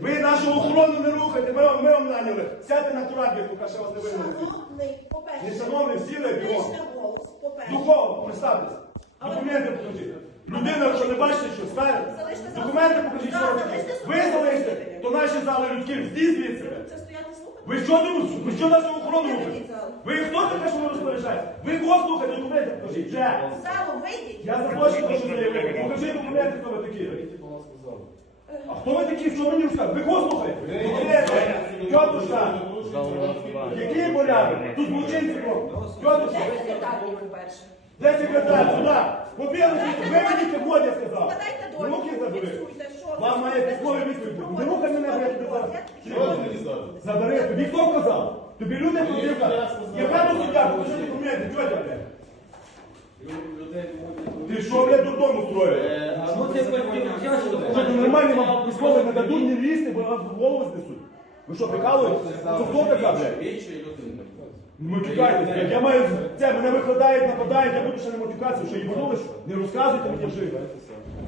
Ви нашу охорону не рухайте, ми, вам- ми вам наняли. Сядьте на турабі, поки ще вас не. Шановний, по-перше, Не шановний, сіли бігом. голос, по-перше. Духово, представтесь. Документи покажіть. Людина, що не бачите, що скаже? Документи покажіть, що ви такі. Ви залиште, то наші зали людські, здійсніть звідси. Це стояти слухати? Ви що тут? Ви що нашу охорону рухаєте? Ви хто таке, що ви розпоряджаєте? Ви кого слухаєте, документи покажіть. Вже. Залу вийдіть. Я запрошую, що заявити. Покажіть документи, хто ви такі. А хто ви такі? Що мені розказуєте? Ви кого слухаєте? Тьотушка. Який порядок? Тут злочинці кого? Тьотушка. Де секретар, по-перше? Де секретар? Сюди. Побігли. Ви мені сьогодні я сказав. Руки забери. фіксуйте, що Вам має письмові без Не рухай мене, бо я тобі зараз. Забери. Тобі хто казав? Тобі люди хотіли. Яка тут суддя? Покажи документи. Тьотя, блядь. Ти що, блядь, додому строїш? Ну це Що ти нормальні вам військові не дадуть не лізти, бо вас в голову знесуть. Ви що, прикалуєтесь? Це хто така, блядь? Не матюкайтесь, блядь. Я маю це, мене викладають, нападають, я буду ще не матюкатися, що їбанули, що? Не розказуйте мені вже.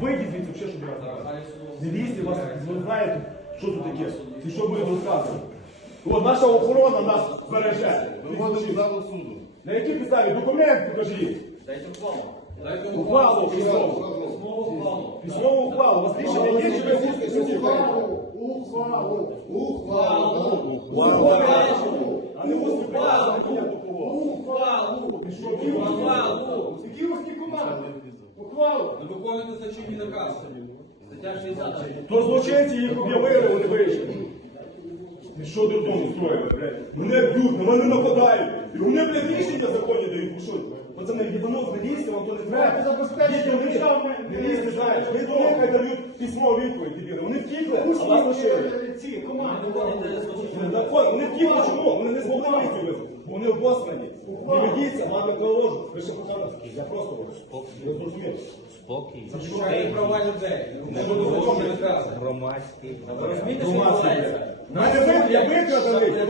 Вийдіть звідси, ще щоб я. Не лізьте, вас ви знаєте, що тут таке. І що будуть розказувати. От наша охорона нас береже. Виводимо в залу суду. На якій підставі? Документ покажіть. Дайте ухвалу. Ухвалу письмову. Письмову ухвалу. У вас рішення є, чи ви густі Ухвалу! Ухвалу! Ухвалу! Ухвалу. А не ухвалу. Ухвалу. Ти? Ухвалу. Які усні команди? Ухвалу! Не виконуйте злочинні накази. Стаття 60. То злочинці їх об'явили, вони вийшли. І що додому строїли, блядь? Мене б'ють, на мене нападають. І вони, блядь, рішення законні дають. Пацани, їбанув, не лізьте, вам то не треба. Діти, Їдьте Не лізьте, знаєш. Ви до них хай дають письмо відповідь, дебіли. Вони втікли, а вас лишили. Ці команди. Вони втікли, чому? Вони не змогли вийти визвати. Вони обосрані. Не ведіться, ладно, каложу. Ви ще покажете. Я просто не зрозумів. Спокій. Шукайте права людей. Не виконуйте накази. Громадський. Ви розумієте, що відбувається? Ви- я викрадали.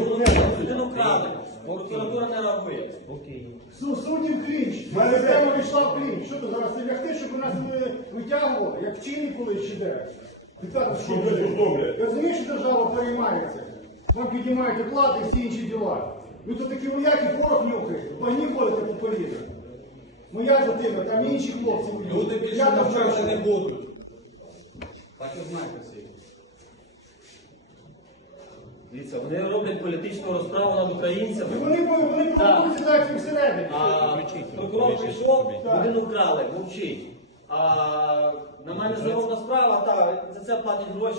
Людину крали. Прокуратура не реагує. Спокій. Суддів клінч. Мене Система війшла в клінч. Що ти зараз це лягти, щоб нас не витягували, як в Чилі колись чи де? Ти Що ви блядь? Я що держава переймається. Вам піднімають оплати і всі інші діла. Ви тут такі вояки порох нюхаєте, пані ходите по повітрю. Моя дитина, там інші хлопці. Люди більше Я там навчатися не будуть. Так і знайте всі. Дивіться, вони роблять політичну розправу над українцями. І Вони, вони провокують ситуацію всередині. А прокурор прийшов, людину вкрали, мовчить. А на мене заробна справа, та за це платять гроші.